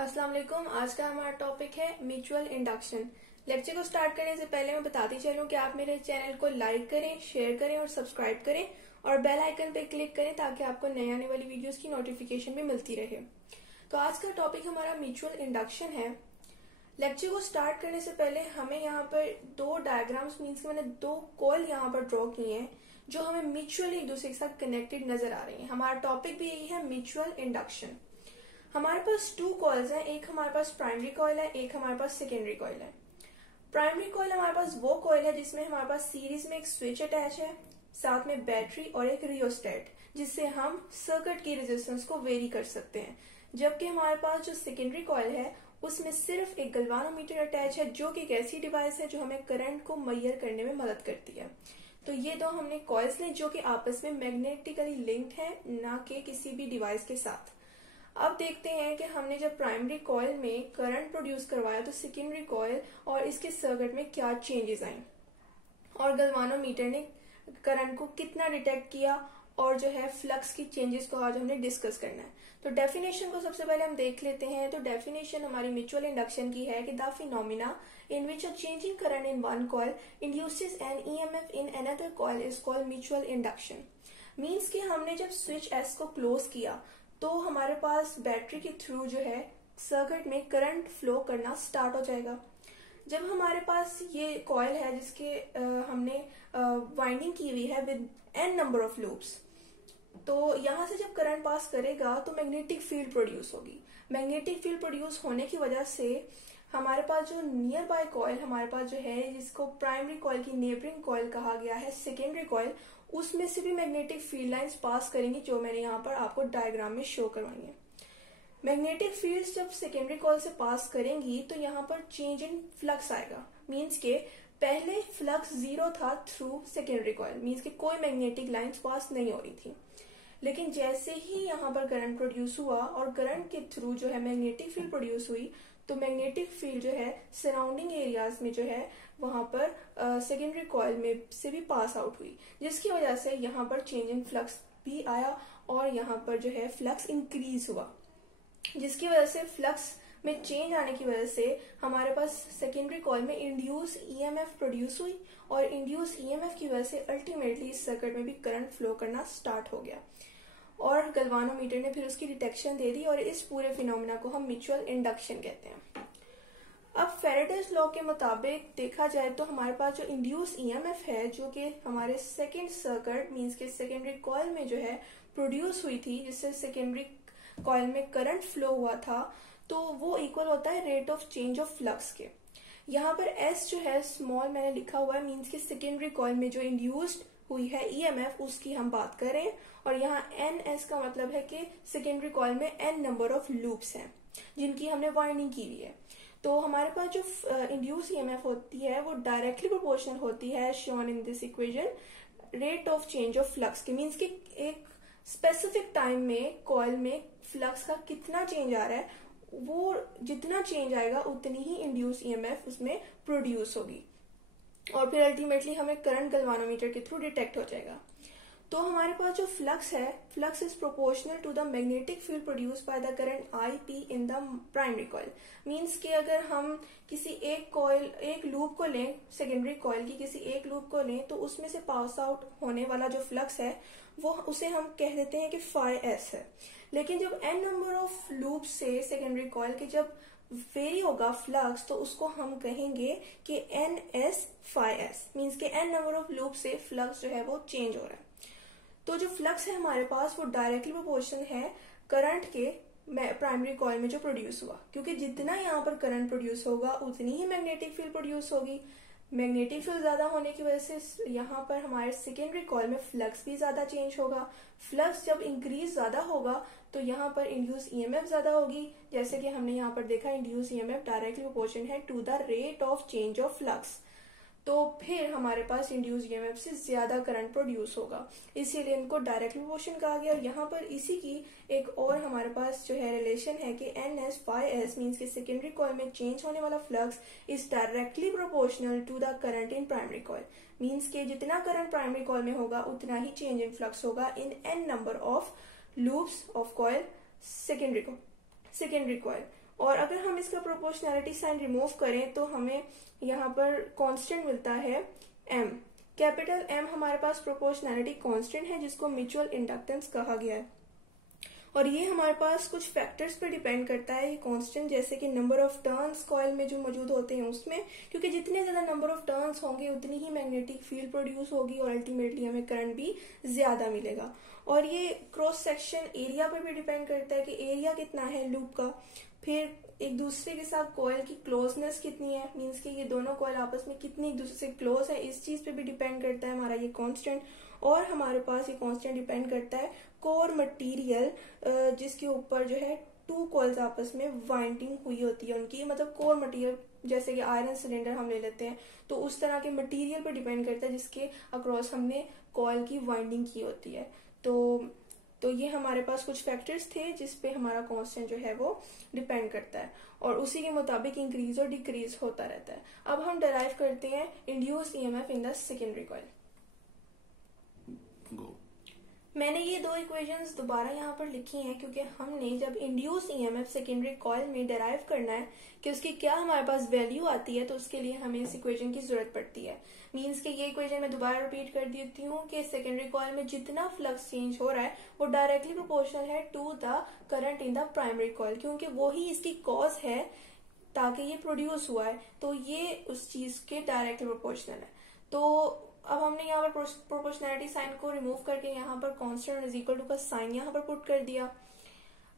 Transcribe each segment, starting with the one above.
अस्सलाम वालेकुम। आज का हमारा टॉपिक है म्यूचुअल इंडक्शन। लेक्चर को स्टार्ट करने से पहले मैं बताती चलूं कि आप मेरे चैनल को लाइक करें, शेयर करें और सब्सक्राइब करें और बेल आइकन पे क्लिक करें ताकि आपको नई आने वाली वीडियोस की नोटिफिकेशन भी मिलती रहे। तो आज का टॉपिक हमारा म्यूचुअल इंडक्शन है। लेक्चर को स्टार्ट करने से पहले हमें यहाँ पर दो डायग्राम्स मीन्स मैंने दो कॉइल यहाँ पर ड्रॉ किए हैं जो हमें म्यूचुअली एक दूसरे के साथ कनेक्टेड नजर आ रही है। हमारा टॉपिक भी यही है, म्यूचुअल इंडक्शन। हमारे पास टू कॉइल्स हैं, एक हमारे पास प्राइमरी कॉइल है, एक हमारे पास सेकेंडरी कॉइल है। प्राइमरी कॉइल हमारे पास वो कॉइल है जिसमें हमारे पास सीरीज में एक स्विच अटैच है, साथ में बैटरी और एक रियोस्टेट, जिससे हम सर्किट की रेजिस्टेंस को वेरी कर सकते हैं। जबकि हमारे पास जो सेकेंडरी कॉइल है उसमें सिर्फ एक गल्वानोमीटर अटैच है, जो कि एक ऐसी डिवाइस है जो हमें करंट को मेजर करने में मदद करती है। तो ये दो हमने कॉइल्स लिए जो कि आपस में मैग्नेटिकली लिंक्ड है, ना कि किसी भी डिवाइस के साथ। अब देखते हैं कि हमने जब प्राइमरी कॉइल में करंट प्रोड्यूस करवाया तो सेकेंडरी कॉइल और इसके सर्किट में क्या चेंजेस आए और गल्वानोमीटर ने करंट को कितना डिटेक्ट किया और जो है फ्लक्स की चेंजेस को आज हमने डिस्कस करना है। तो डेफिनेशन को सबसे पहले हम देख लेते हैं। तो डेफिनेशन हमारी म्यूचुअल इंडक्शन की है कि the phenomena in which a changing current in one coil induces an EMF in another coil is called mutual induction. Means कि हमने जब स्विच एस को क्लोज किया तो हमारे पास बैटरी के थ्रू जो है सर्किट में करंट फ्लो करना स्टार्ट हो जाएगा। जब हमारे पास ये कॉइल है जिसके हमने वाइंडिंग की हुई है with N number of loops, तो यहां से जब करंट पास करेगा तो मैग्नेटिक फील्ड प्रोड्यूस होगी। मैग्नेटिक फील्ड प्रोड्यूस होने की वजह से हमारे पास जो नियर बाय कॉइल हमारे पास जो है, जिसको प्राइमरी कॉइल की नेबरिंग कॉइल कहा गया है, सेकेंडरी कॉइल, उसमें से भी मैग्नेटिक फील्ड लाइंस पास करेंगी, जो मैंने यहाँ पर आपको डायग्राम में शो करवाई है। मैग्नेटिक फील्ड्स जब सेकेंडरी कॉइल से पास करेंगी तो यहाँ पर चेंज इन फ्लक्स आएगा। मीन्स के पहले फ्लक्स जीरो था थ्रू सेकेंडरी कॉइल, मीन्स के कोई मैग्नेटिक लाइंस पास नहीं हो रही थी। लेकिन जैसे ही यहाँ पर करंट प्रोड्यूस हुआ और करंट के थ्रू जो है मैग्नेटिक फील्ड प्रोड्यूस हुई, तो मैग्नेटिक फील्ड जो है सराउंडिंग एरियाज में जो है वहां पर सेकेंडरी कॉइल में से भी पास आउट हुई, जिसकी वजह से यहाँ पर चेंज इन फ्लक्स भी आया और यहाँ पर जो है फ्लक्स इंक्रीज हुआ, जिसकी वजह से फ्लक्स में चेंज आने की वजह से हमारे पास सेकेंडरी कॉइल में इंड्यूस ईएमएफ प्रोड्यूस हुई और इंड्यूस ईएमएफ की वजह से अल्टीमेटली इस सर्किट में भी करंट फ्लो करना स्टार्ट हो गया और गल्वानोमीटर ने फिर उसकी डिटेक्शन दे दी और इस पूरे फिनोमिना को हम म्यूचुअल इंडक्शन कहते हैं। अब फेरेडेज लॉ के मुताबिक देखा जाए तो हमारे पास जो इंड्यूस ईएमएफ है, जो कि हमारे सेकेंड सर्किट मींस के सेकेंडरी कॉइल में जो है प्रोड्यूस हुई थी, जिससे सेकेंडरी कॉइल में करंट फ्लो हुआ था, तो वो इक्वल होता है rate of change of flux के। यहाँ पर एस जो है स्मॉल मैंने लिखा हुआ है, मींस के सेकेंडरी कॉइल में जो इंड्यूस्ड हुई है ईएमएफ उसकी हम बात करें, और यहाँ एन एस का मतलब है कि सेकेंडरी कॉइल में एन नंबर ऑफ लूप्स हैं जिनकी हमने वाइंडिंग की हुई है। तो हमारे पास जो इंड्यूस ईएमएफ होती है वो डायरेक्टली प्रोपोर्शनल होती है, shown in this equation, rate of change of flux के। मीन्स कि एक स्पेसिफिक टाइम में कॉइल में फ्लक्स का कितना चेंज आ रहा है, वो जितना चेंज आएगा उतनी ही इंड्यूस ईएमएफ उसमें प्रोड्यूस होगी और फिर अल्टीमेटली हमें करंट गल्वानोमीटर के थ्रू डिटेक्ट हो जाएगा। तो हमारे पास जो फ्लक्स है, flux is proportional to the magnetic field produce by the current I P in the primary coil. Means कि अगर हम किसी एक लूप को लें, सेकेंडरी कॉइल की किसी एक लूप को लें, तो उसमें से पास आउट होने वाला जो फ्लक्स है वो उसे हम कह देते हैं कि फाई एस है। लेकिन जब एन नंबर ऑफ लूप से सेकेंडरी कॉइल के जब वेरी होगा फ्लक्स, तो उसको हम कहेंगे कि N S phi S, means के एन नंबर ऑफ लूप से फ्लक्स जो है वो चेंज हो रहा है। तो जो फ्लक्स है हमारे पास वो डायरेक्टली प्रोपोर्शनल है करंट के प्राइमरी कॉइल में जो प्रोड्यूस हुआ, क्योंकि जितना यहाँ पर करंट प्रोड्यूस होगा उतनी ही मैग्नेटिक फील्ड प्रोड्यूस होगी। मैग्नेटिक फील्ड ज्यादा होने की वजह से यहाँ पर हमारे सेकेंडरी कॉइल में फ्लक्स भी ज्यादा चेंज होगा। फ्लक्स जब इंक्रीज ज्यादा होगा तो यहाँ पर इंड्यूस ईएमएफ ज्यादा होगी, जैसे कि हमने यहाँ पर देखा इंड्यूस ईएमएफ डायरेक्टली प्रोपोर्शनल है to the rate of change of flux. तो फिर हमारे पास इंड्यूस ईएमएफ से ज्यादा करंट प्रोड्यूस होगा, इसीलिए इनको डायरेक्ट प्रोपोर्शन कहा गया। और यहाँ पर इसी की एक और हमारे पास जो है रिलेशन है कि N S by S, means के सेकेंडरी कॉइल में चेंज होने वाला flux is directly proportional to the current in primary coil. Means के जितना करंट प्राइमरी कॉइल में होगा उतना ही चेंज इन फ्लक्स होगा in an number of loops of coil secondary coil. और अगर हम इसका प्रोपोर्शनैलिटी साइन रिमूव करें तो हमें यहाँ पर कांस्टेंट मिलता है m। कैपिटल M हमारे पास प्रोपोर्शनैलिटी कांस्टेंट है जिसको म्यूचुअल इंडक्टेंस कहा गया है, और ये हमारे पास कुछ फैक्टर्स पे डिपेंड करता है ये कांस्टेंट, जैसे कि नंबर ऑफ टर्न्स कॉइल में जो मौजूद होते हैं उसमें, क्योंकि जितने ज्यादा नंबर ऑफ टर्न्स होंगे उतनी ही मैग्नेटिक फील्ड प्रोड्यूस होगी और अल्टीमेटली हमें करंट भी ज्यादा मिलेगा। और ये क्रॉस सेक्शन एरिया पर भी डिपेंड करता है कि एरिया कितना है लूप का, फिर एक दूसरे के साथ कॉइल की क्लोजनेस कितनी है, मींस कि ये दोनों कॉइल आपस में कितनी एक दूसरे से क्लोज है, इस चीज पे भी डिपेंड करता है हमारा ये कांस्टेंट। और हमारे पास ये कांस्टेंट डिपेंड करता है कोर मटेरियल, जिसके ऊपर जो है टू कॉइल्स आपस में वाइंडिंग हुई होती है उनकी, मतलब कोर मटेरियल जैसे कि आयरन सिलेंडर हम ले लेते हैं तो उस तरह के मटेरियल पर डिपेंड करता है जिसके अक्रॉस हमने कॉइल की वाइंडिंग की होती है। तो ये हमारे पास कुछ फैक्टर्स थे जिसपे हमारा कांस्टेंट जो है वो डिपेंड करता है, और उसी के मुताबिक इंक्रीज और डिक्रीज होता रहता है। अब हम डिराइव करते हैं induced EMF in the secondary coil. मैंने ये दो इक्वेशंस दोबारा यहाँ पर लिखी हैं क्योंकि हमने जब इंड्यूस्ड ईएमएफ सेकेंडरी कॉइल में डिराइव करना है कि उसकी क्या हमारे पास वैल्यू आती है, तो उसके लिए हमें इस इक्वेशन की जरूरत पड़ती है। मींस कि ये इक्वेशन मैं दोबारा रिपीट कर देती हूँ कि सेकेंडरी कॉइल में जितना फ्लक्स चेंज हो रहा है वो डायरेक्टली प्रोपोर्शनल है to the current in the primary coil, क्योंकि वो ही इसकी कॉज है ताकि ये प्रोड्यूस हुआ है, तो ये उस चीज के डायरेक्टली प्रोपोर्शनल है। तो अब हमने यहाँ पर प्रोपोर्शनैलिटी साइन को रिमूव करके यहाँ पर कांस्टेंट इज इक्वल टू का साइन यहाँ पर पुट कर दिया।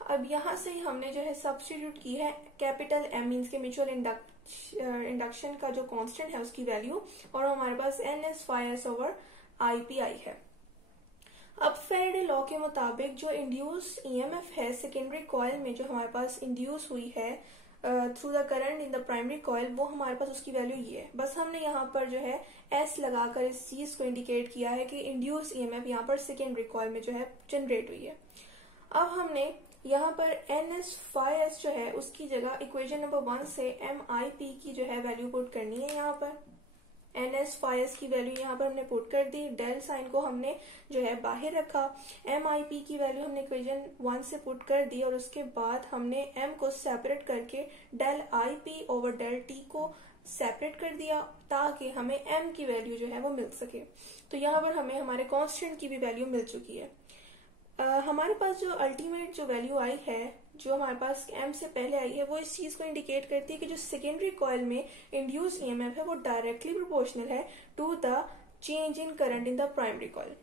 अब यहाँ से हमने जो है सब्स्टिट्यूट की है कैपिटल M मींस के म्यूचुअल इंडक्शन का जो कांस्टेंट है उसकी वैल्यू, और हमारे पास NS/S ओवर IPI है। अब फैराडे लॉ के मुताबिक जो इंड्यूस्ड ईएमएफ है सेकेंडरी कॉइल में जो हमारे पास इंड्यूस हुई है through the current in the primary coil, वो हमारे पास उसकी वैल्यू ये है। बस हमने यहाँ पर जो है S लगाकर इस चीज को इंडिकेट किया है कि इंड्यूस्ड ईएमएफ यहाँ पर सेकेंडरी कॉइल में जो है जनरेट हुई है। अब हमने यहाँ पर NS/S जो है उसकी जगह इक्वेशन नंबर 1 से MIP की जो है वैल्यू पुट करनी है। यहाँ पर NS/S की वैल्यू यहाँ पर हमने पुट कर दी, डेल साइन को हमने जो है बाहर रखा, MIP की वैल्यू हमने इक्वेशन 1 से पुट कर दी, और उसके बाद हमने M को सेपरेट करके del IP over del T को सेपरेट कर दिया ताकि हमें M की वैल्यू जो है वो मिल सके। तो यहाँ पर हमें हमारे कांस्टेंट की भी वैल्यू मिल चुकी है। हमारे पास जो अल्टीमेट जो वैल्यू आई है जो हमारे पास M से पहले आई है वो इस चीज को इंडिकेट करती है कि जो सेकेंडरी कॉइल में इंड्यूस्ड ईएमएफ है वो डायरेक्टली प्रोपोर्शनल है to the change in current in the primary coil.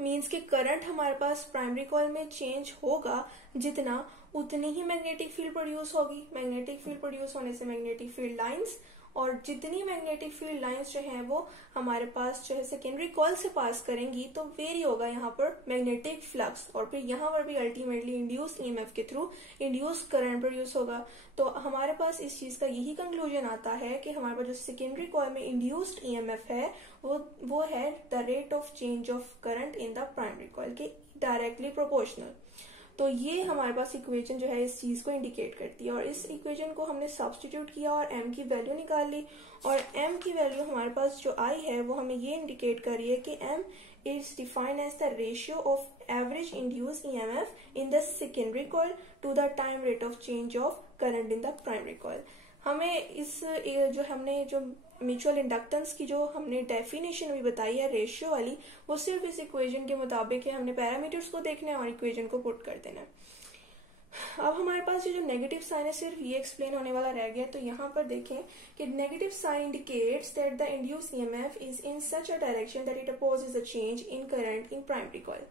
Means कि करंट हमारे पास प्राइमरी कॉइल में चेंज होगा जितना उतनी ही मैग्नेटिक फील्ड प्रोड्यूस होगी। मैग्नेटिक फील्ड प्रोड्यूस होने से मैग्नेटिक फील्ड लाइंस, और जितनी मैग्नेटिक फील्ड लाइंस जो हैं वो हमारे पास जो है सेकेंडरी कॉइल से पास करेंगी तो वेरी होगा यहाँ पर मैग्नेटिक फ्लक्स, और फिर यहाँ पर भी अल्टीमेटली इंड्यूस्ड ईएमएफ के थ्रू इंड्यूस्ड करंट प्रोड्यूस होगा। तो हमारे पास इस चीज का यही कंक्लूजन आता है कि हमारे पास जो सेकेंडरी कॉइल में इंड्यूस्ड ईएमएफ है वो है the rate of change of current in the primary coil के डायरेक्टली प्रोपोर्शनल। तो ये हमारे पास इक्वेशन जो है इस चीज को इंडिकेट करती है, और इस इक्वेशन को हमने सब्स्टिट्यूट किया और M की वैल्यू निकाल ली, और M की वैल्यू हमारे पास जो आई है वो हमें ये इंडिकेट कर रही है कि M is defined as the ratio of average induced EMF in the secondary coil to the time rate of change of current in the primary coil। हमें इस जो म्यूचुअल इंडक्टेंस की जो हमने डेफिनेशन भी बताई है रेशियो वाली, वो सिर्फ इस इक्वेशन के मुताबिक है। हमने पैरामीटर्स को देखना है और इक्वेशन को पुट कर देना है। अब हमारे पास जो नेगेटिव साइन है सिर्फ ये एक्सप्लेन होने वाला रह गया। तो यहाँ पर देखें कि negative sign indicates that the induced EMF is in such a direction that it opposes the change in current in primary coil.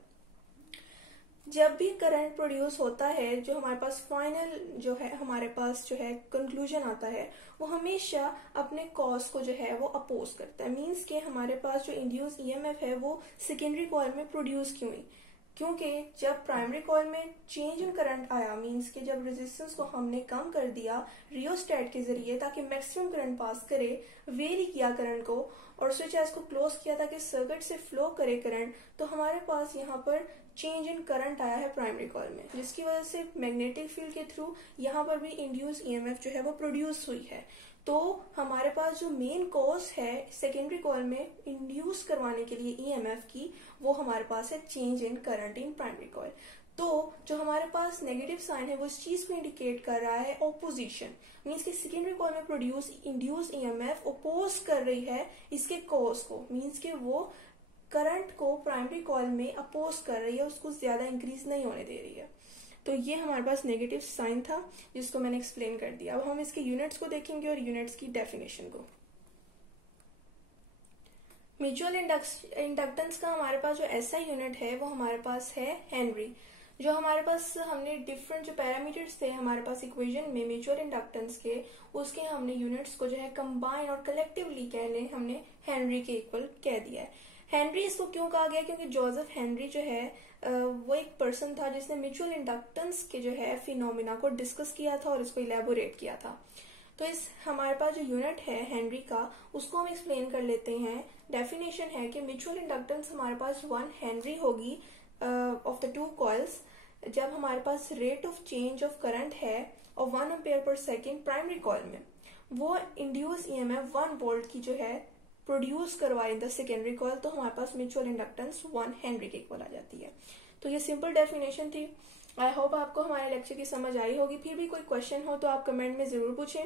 जब भी करंट प्रोड्यूस होता है जो हमारे पास फाइनल जो है हमारे पास जो है कंक्लूजन आता है वो हमेशा अपने कॉज को जो है वो अपोज करता है। मींस के हमारे पास जो इंड्यूस्ड ईएमएफ है वो सेकेंडरी कॉइल में प्रोड्यूस क्यों हुई, क्योंकि जब प्राइमरी कॉइल में चेंज इन करंट आया, मींस के जब रेजिस्टेंस को हमने कम कर दिया रियोस्टेट के जरिए ताकि मैक्सिमम करंट पास करे, वेरी किया करंट को और स्विच एस को क्लोज किया ताकि सर्किट से फ्लो करे करंट, तो हमारे पास यहाँ पर चेंज इन करंट आया है प्राइमरी कॉइल में, जिसकी वजह से मैग्नेटिक फील्ड के थ्रू यहाँ पर भी इंड्यूस ईएमएफ जो है वो प्रोड्यूस हुई है। तो हमारे पास जो मेन कॉज है सेकेंडरी कॉइल में इंड्यूस करवाने के लिए ईएमएफ की, वो हमारे पास है change in current in primary coil. तो जो हमारे पास नेगेटिव साइन है वो इस चीज को इंडिकेट कर रहा है ऑपोजिशन, मीन्स कि सेकेंडरी कॉइल में प्रोड्यूस इंड्यूस ईएमएफ ओपोज कर रही है इसके कॉज को, मीन्स कि वो करंट को प्राइमरी कॉइल में अपोज कर रही है, उसको ज्यादा इंक्रीज नहीं होने दे रही है। तो ये हमारे पास नेगेटिव साइन था जिसको मैंने एक्सप्लेन कर दिया। अब हम इसके यूनिट्स को देखेंगे और यूनिट्स की डेफिनेशन को। म्यूचुअल इंडक्टेंस का हमारे पास जो एसआई यूनिट है वो हमारे पास है हेनरी। जो हमारे पास हमने डिफरेंट जो पैरामीटर्स थे हमारे पास इक्वेशन में म्यूचुअल इंडक्टेंस के, उसके हमने यूनिट्स को जो है कंबाइन और कलेक्टिवली कहने हमने हेनरी के इक्वल कह दिया है। हेनरी इसको क्यों कहा गया, क्योंकि जोसेफ हेनरी जो है वो एक पर्सन था जिसने म्यूचुअल इंडक्टेंस के जो है फिनोमिना को डिस्कस किया था और इसको इलेबोरेट किया था। तो इस हमारे पास जो यूनिट है हेनरी का उसको हम एक्सप्लेन कर लेते हैं। डेफिनेशन है कि म्यूचुअल इंडक्टेंस हमारे पास 1 हेनरी होगी ऑफ द 2 कॉइल्स जब हमारे पास rate of change of current है और 1 ampere per second primary coil में, वो इंड्यूस ईएमएफ 1 वोल्ट की जो है प्रोड्यूस करवाए इन द सेकेंडरी कॉइल, तो हमारे पास म्यूचुअल इंडक्टेंस 1 हेनरी के इक्वल आ जाती है। तो ये सिंपल डेफिनेशन थी। आई होप आपको हमारे लेक्चर की समझ आई होगी। फिर भी कोई क्वेश्चन हो तो आप कमेंट में जरूर पूछें।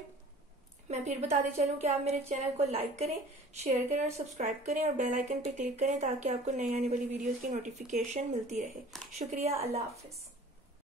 मैं फिर बताते चलूं कि आप मेरे चैनल को लाइक करें, शेयर करें और सब्सक्राइब करें और बेल आइकन पे क्लिक करें ताकि आपको नई आने वाली वीडियोस की नोटिफिकेशन मिलती रहे। शुक्रिया, अल्लाह हाफिज।